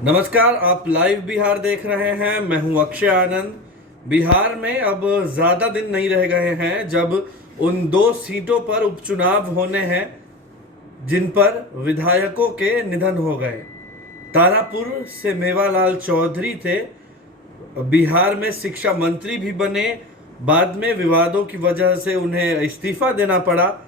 नमस्कार, आप लाइव बिहार देख रहे हैं। मैं हूं अक्षय आनंद। बिहार में अब ज़्यादा दिन नहीं रह गए हैं जब उन दो सीटों पर उपचुनाव होने हैं जिन पर विधायकों के निधन हो गए। तारापुर से मेवालाल चौधरी थे, बिहार में शिक्षा मंत्री भी बने, बाद में विवादों की वजह से उन्हें इस्तीफा देना पड़ा,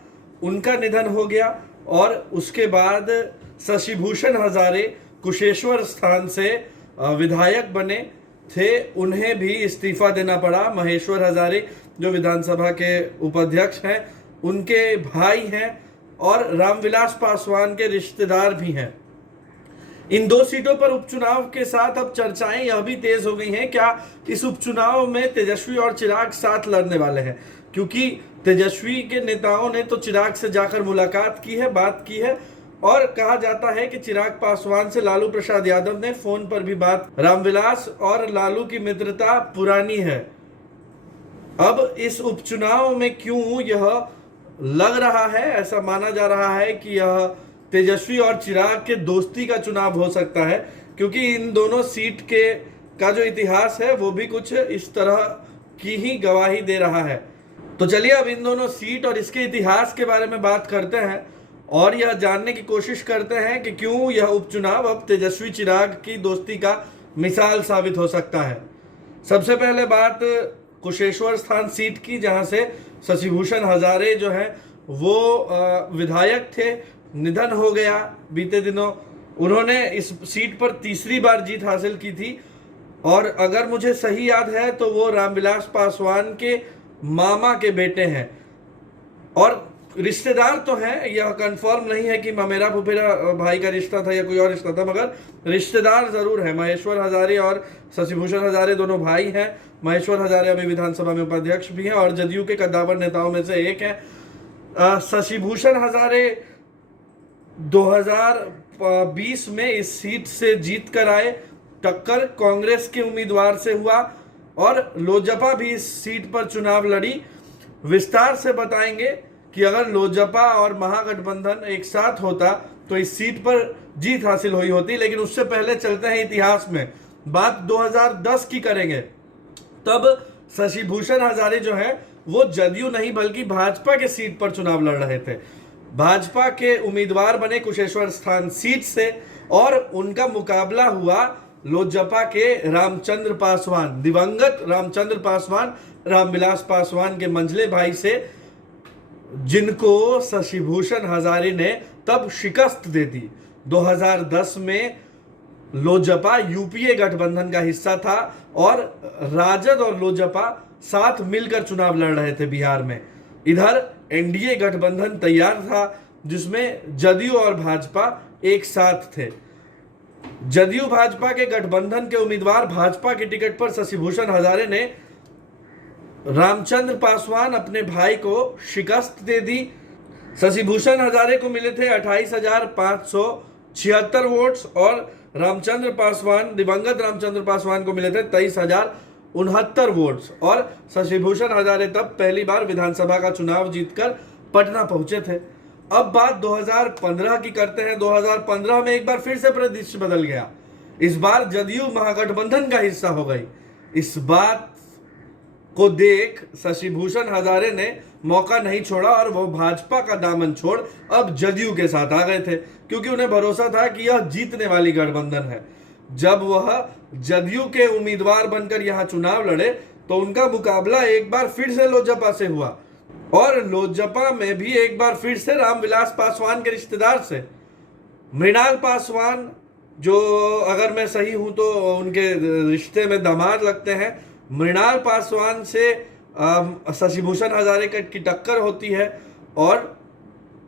उनका निधन हो गया। और उसके बाद शशिभूषण हजारे कुशेश्वर स्थान से विधायक बने थे, उन्हें भी इस्तीफा देना पड़ा। महेश्वर हजारे जो विधानसभा के उपाध्यक्ष हैं, उनके भाई हैं और रामविलास पासवान के रिश्तेदार भी हैं। इन दो सीटों पर उपचुनाव के साथ अब चर्चाएं यह भी तेज हो गई हैं, क्या इस उपचुनाव में तेजस्वी और चिराग साथ लड़ने वाले हैं? क्योंकि तेजस्वी के नेताओं ने तो चिराग से जाकर मुलाकात की है, बात की है, और कहा जाता है कि चिराग पासवान से लालू प्रसाद यादव ने फोन पर भी बात। रामविलास और लालू की मित्रता पुरानी है। अब इस उपचुनाव में क्यों यह लग रहा है, ऐसा माना जा रहा है कि यह तेजस्वी और चिराग के दोस्ती का चुनाव हो सकता है, क्योंकि इन दोनों सीट के का जो इतिहास है वो भी कुछ इस तरह की ही गवाही दे रहा है। तो चलिए अब इन दोनों सीट और इसके इतिहास के बारे में बात करते हैं और यह जानने की कोशिश करते हैं कि क्यों यह उपचुनाव अब तेजस्वी चिराग की दोस्ती का मिसाल साबित हो सकता है। सबसे पहले बात कुशेश्वर स्थान सीट की, जहां से शशिभूषण हजारे जो है वो विधायक थे, निधन हो गया बीते दिनों। उन्होंने इस सीट पर तीसरी बार जीत हासिल की थी और अगर मुझे सही याद है तो वो रामविलास पासवान के मामा के बेटे हैं और रिश्तेदार तो हैं। यह कंफर्म नहीं है कि ममेरा फुफेरा भाई का रिश्ता था या कोई और रिश्ता था, मगर रिश्तेदार जरूर है। महेश्वर हजारे और शशिभूषण हजारे दोनों भाई हैं। महेश्वर हजारे अभी विधानसभा में उपाध्यक्ष भी हैं और जदयू के कद्दावर नेताओं में से एक हैं। शशिभूषण हजारे 2020 में इस सीट से जीत कर आए। टक्कर कांग्रेस के उम्मीदवार से हुआ और लोजपा भी इस सीट पर चुनाव लड़ी। विस्तार से बताएंगे कि अगर लोजपा और महागठबंधन एक साथ होता तो इस सीट पर जीत हासिल हुई होती। लेकिन उससे पहले चलते हैं इतिहास में, बात 2010 की करेंगे। तब शशिभूषण हजारे जो है वो जदयू नहीं बल्कि भाजपा के सीट पर चुनाव लड़ रहे थे। भाजपा के उम्मीदवार बने कुशेश्वर स्थान सीट से और उनका मुकाबला हुआ लोजपा के रामचंद्र पासवान, दिवंगत रामचंद्र पासवान, रामविलास पासवान के मंझले भाई से, जिनको शशिभूषण हजारे ने तब शिकस्त दे दी। 2010 में लोजपा यूपीए गठबंधन का हिस्सा था और राजद और लोजपा साथ मिलकर चुनाव लड़ रहे थे बिहार में। इधर एनडीए गठबंधन तैयार था जिसमें जदयू और भाजपा एक साथ थे। जदयू भाजपा के गठबंधन के उम्मीदवार भाजपा के टिकट पर शशिभूषण हजारे ने रामचंद्र पासवान अपने भाई को शिकस्त दे दी। शशिभूषण हजारे को मिले थे 28,576 वोट्स और रामचंद्र पासवान, दिवंगत रामचंद्र पासवान को मिले थे 23,069 वोट्स। और शशिभूषण हजारे तब पहली बार विधानसभा का चुनाव जीतकर पटना पहुंचे थे। अब बात 2015 की करते हैं। 2015 में एक बार फिर से परिदृश्य बदल गया। इस बार जदयू महागठबंधन का हिस्सा हो गई। इस बात को देख शशिभूषण हजारे ने मौका नहीं छोड़ा और वो भाजपा का दामन छोड़ अब जदयू के साथ आ गए थे, क्योंकि उन्हें भरोसा था कि यह जीतने वाली गठबंधन है। जब वह जदयू के उम्मीदवार बनकर यहां चुनाव लड़े तो उनका मुकाबला एक बार फिर से लोजपा से हुआ और लोजपा में भी एक बार फिर से रामविलास पासवान के रिश्तेदार से, मृणाल पासवान, जो अगर मैं सही हूं तो उनके रिश्ते में दामाद लगते हैं। मृणाल पासवान से शशिभूषण हजारे की टक्कर होती है और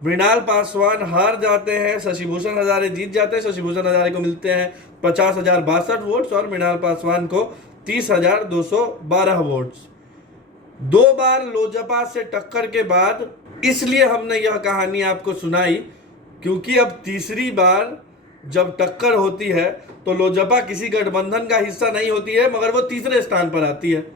मृणाल पासवान हार जाते हैं, शशिभूषण हजारे जीत जाते हैं। शशिभूषण हजारे को मिलते हैं 50,062 वोट्स और मृणाल पासवान को 30,212 वोट्स। दो बार लोजपा से टक्कर के बाद इसलिए हमने यह कहानी आपको सुनाई, क्योंकि अब तीसरी बार जब टक्कर होती है तो लोजपा किसी गठबंधन का हिस्सा नहीं होती है, मगर वो तीसरे स्थान पर आती है।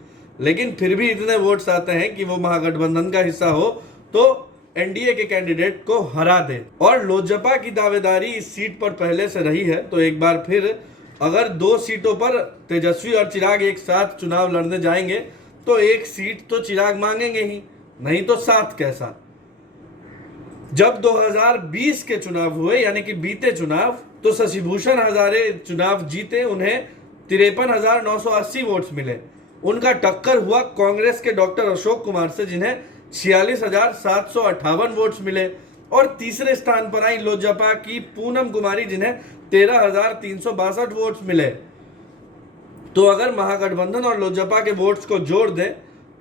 लेकिन फिर भी इतने वोट्स आते हैं कि वो महागठबंधन का हिस्सा हो तो एनडीए के कैंडिडेट को हरा दे। और लोजपा की दावेदारी इस सीट पर पहले से रही है, तो एक बार फिर अगर 2 सीटों पर तेजस्वी और चिराग एक साथ चुनाव लड़ने जाएंगे तो 1 सीट तो चिराग मांगेंगे ही, नहीं तो 7 कैसा। जब 2020 के चुनाव हुए यानी कि बीते चुनाव, तो शशिभूषण हजारे चुनाव जीते, उन्हें 53,980 वोट्स मिले। उनका टक्कर हुआ कांग्रेस के डॉक्टर अशोक कुमार से, जिन्हें 46,758 वोट्स मिले। और तीसरे स्थान पर आई लोजपा की पूनम कुमारी, जिन्हें 13,362 वोट्स मिले। तो अगर महागठबंधन और लोजपा के वोट्स को जोड़ दें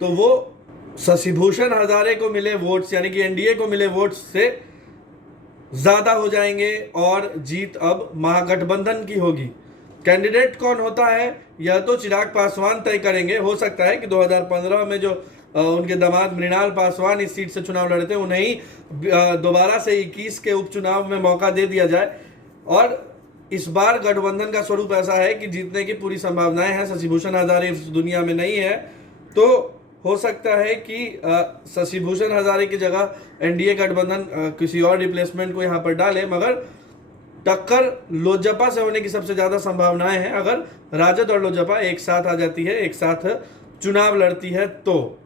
तो वो शशिभूषण हजारे को मिले वोट्स यानी कि एनडीए को मिले वोट्स से ज्यादा हो जाएंगे और जीत अब महागठबंधन की होगी। कैंडिडेट कौन होता है यह तो चिराग पासवान तय करेंगे। हो सकता है कि 2015 में जो उनके दामाद मृणाल पासवान इस सीट से चुनाव लड़े थे, उन्हें ही दोबारा से 21 के उपचुनाव में मौका दे दिया जाए। और इस बार गठबंधन का स्वरूप ऐसा है कि जीतने की पूरी संभावनाएं हैं। शशिभूषण हजारे इस दुनिया में नहीं है, तो हो सकता है कि शशिभूषण हजारे की जगह एनडीए गठबंधन किसी और रिप्लेसमेंट को यहां पर डाले, मगर टक्कर लोजपा से होने की सबसे ज्यादा संभावनाएं हैं अगर राजद और लोजपा एक साथ आ जाती है, एक साथ चुनाव लड़ती है तो।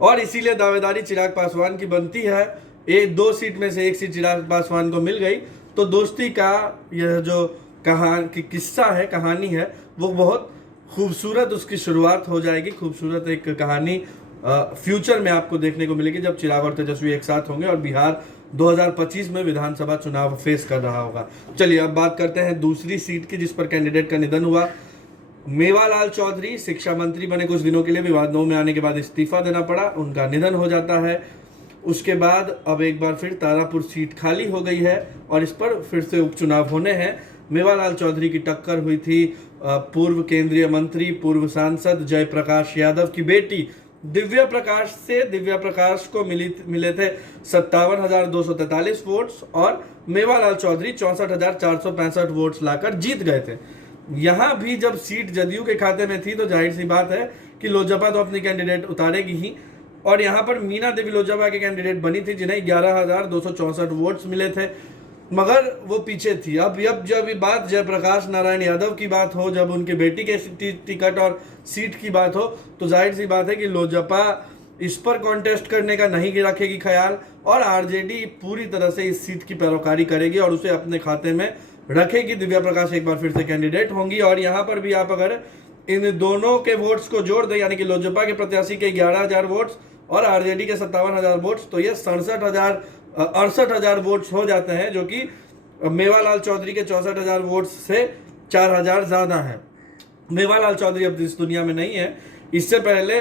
और इसीलिए दावेदारी चिराग पासवान की बनती है। 2 सीट में से 1 सीट चिराग पासवान को मिल गई तो दोस्ती का यह जो किस्सा है, कहानी है, वो बहुत खूबसूरत उसकी शुरुआत हो जाएगी। खूबसूरत एक कहानी फ्यूचर में आपको देखने को मिलेगी जब चिराग और तेजस्वी एक साथ होंगे और बिहार 2025 में विधानसभा चुनाव फेस कर रहा होगा। चलिए अब बात करते हैं दूसरी सीट की जिस पर कैंडिडेट का निधन हुआ। मेवालाल चौधरी शिक्षा मंत्री बने, कुछ दिनों के लिए विवादों में आने के बाद इस्तीफा देना पड़ा, उनका निधन हो जाता है। उसके बाद अब एक बार फिर तारापुर सीट खाली हो गई है और इस पर फिर से उपचुनाव होने हैं। मेवालाल चौधरी की टक्कर हुई थी पूर्व केंद्रीय मंत्री, पूर्व सांसद जयप्रकाश यादव की बेटी दिव्या प्रकाश से। दिव्या प्रकाश को मिले थे 57,243 वोट्स और मेवालाल चौधरी 64,465 वोट्स लाकर जीत गए थे। यहां भी जब सीट जदयू के खाते में थी तो जाहिर सी बात है कि लोजपा तो अपनी कैंडिडेट उतारेगी ही। और यहां पर मीना देवी लोजपा के कैंडिडेट बनी थी, जिन्हें 11,264 वोट्स मिले थे, मगर वो पीछे थी। अब जब बात जयप्रकाश नारायण यादव की बात हो, जब उनके बेटी के टिकट और सीट की बात हो, तो जाहिर सी बात है कि लोजपा इस पर कॉन्टेस्ट करने का नहीं रखेगी ख्याल और आरजेडी पूरी तरह से इस सीट की पैरोकारी करेगी और उसे अपने खाते में रखेगी। दिव्या प्रकाश एक बार फिर से कैंडिडेट होंगी और यहाँ पर भी आप अगर इन दोनों के वोट्स को जोड़ दें, यानी कि लोजपा के प्रत्याशी के 11,000 वोट्स और आरजेडी के 57,000 वोट्स, तो ये 68,000 वोट्स हो जाते हैं, जो कि मेवालाल चौधरी के 64,000 वोट्स से 4,000 ज्यादा है। मेवालाल चौधरी अब इस दुनिया में नहीं है। इससे पहले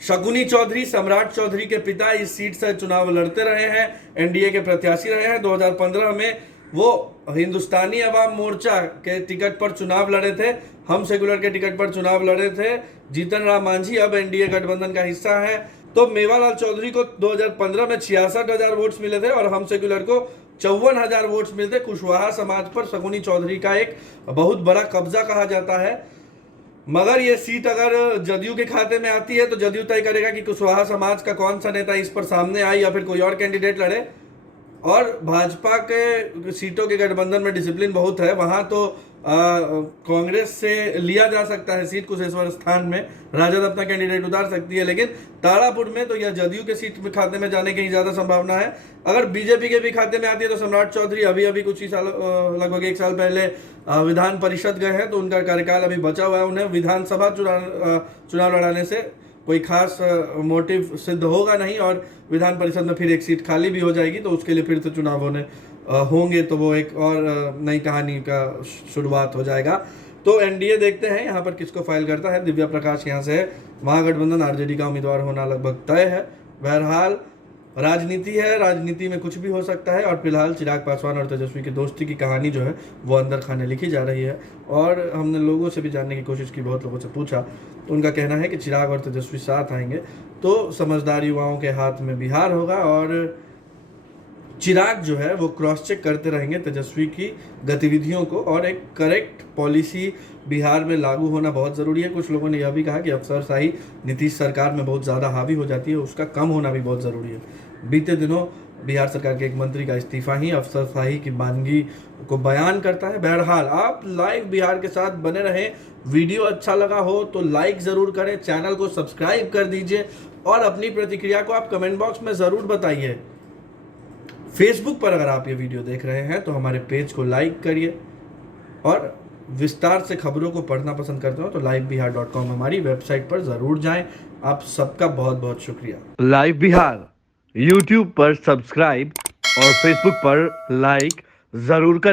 शकुनी चौधरी, सम्राट चौधरी के पिता, इस सीट से चुनाव लड़ते रहे हैं, एनडीए के प्रत्याशी रहे हैं। 2015 में वो हिंदुस्तानी अवाम मोर्चा के टिकट पर चुनाव लड़े थे, हम सेकुलर के टिकट पर चुनाव लड़े थे। जीतन राम मांझी अब एनडीए गठबंधन का हिस्सा है। तो मेवालाल चौधरी को 2015 में 66,000 वोट्स मिले थे और हम सेकुलर को 54,000 वोट्स मिलते। कुशवाहा समाज पर शकुनी चौधरी का एक बहुत बड़ा कब्जा कहा जाता है, मगर ये सीट अगर जदयू के खाते में आती है तो जदयू तय करेगा कि कुशवाहा समाज का कौन सा नेता इस पर सामने आए या फिर कोई और कैंडिडेट लड़े। और भाजपा के सीटों के गठबंधन में डिसिप्लिन बहुत है, वहां तो कांग्रेस से लिया जा सकता है सीट, कुशेश्वर स्थान में राजद अपना कैंडिडेट उतार सकती है, लेकिन तारापुर में तो यह जदयू के सीट में खाते में जाने की ज्यादा संभावना है। अगर बीजेपी के भी खाते में आती है तो सम्राट चौधरी अभी कुछ ही साल, लगभग 1 साल पहले विधान परिषद गए हैं, तो उनका कार्यकाल अभी बचा हुआ है। उन्हें विधानसभा चुनाव लड़ाने से कोई खास मोटिव सिद्ध होगा नहीं और विधान परिषद में फिर एक सीट खाली भी हो जाएगी, तो उसके लिए फिर से चुनाव होंगे, तो वो एक और नई कहानी का शुरुआत हो जाएगा। तो एनडीए देखते हैं यहाँ पर किसको फाइल करता है। दिव्या प्रकाश यहाँ से है, महागठबंधन आरजेडी का उम्मीदवार होना लगभग तय है। बहरहाल राजनीति है, राजनीति में कुछ भी हो सकता है और फिलहाल चिराग पासवान और तेजस्वी की दोस्ती की कहानी जो है वो अंदर खाने लिखी जा रही है। और हमने लोगों से भी जानने की कोशिश की, बहुत लोगों से पूछा, तो उनका कहना है कि चिराग और तेजस्वी साथ आएंगे तो समझदार युवाओं के हाथ में बिहार होगा और चिराग जो है वो क्रॉस चेक करते रहेंगे तेजस्वी की गतिविधियों को और एक करेक्ट पॉलिसी बिहार में लागू होना बहुत ज़रूरी है। कुछ लोगों ने यह भी कहा कि अफसरशाही नीतीश सरकार में बहुत ज़्यादा हावी हो जाती है, उसका कम होना भी बहुत ज़रूरी है। बीते दिनों बिहार सरकार के एक मंत्री का इस्तीफा ही अफसरशाही की मानगी को बयान करता है। बहरहाल आप लाइव बिहार के साथ बने रहें। वीडियो अच्छा लगा हो तो लाइक ज़रूर करें, चैनल को सब्सक्राइब कर दीजिए और अपनी प्रतिक्रिया को आप कमेंट बॉक्स में ज़रूर बताइए। फेसबुक पर अगर आप ये वीडियो देख रहे हैं तो हमारे पेज को लाइक करिए और विस्तार से खबरों को पढ़ना पसंद करते हो तो livebihar.com हमारी वेबसाइट पर ज़रूर जाएं। आप सबका बहुत बहुत शुक्रिया। लाइव बिहार यूट्यूब पर सब्सक्राइब और फेसबुक पर लाइक जरूर करें।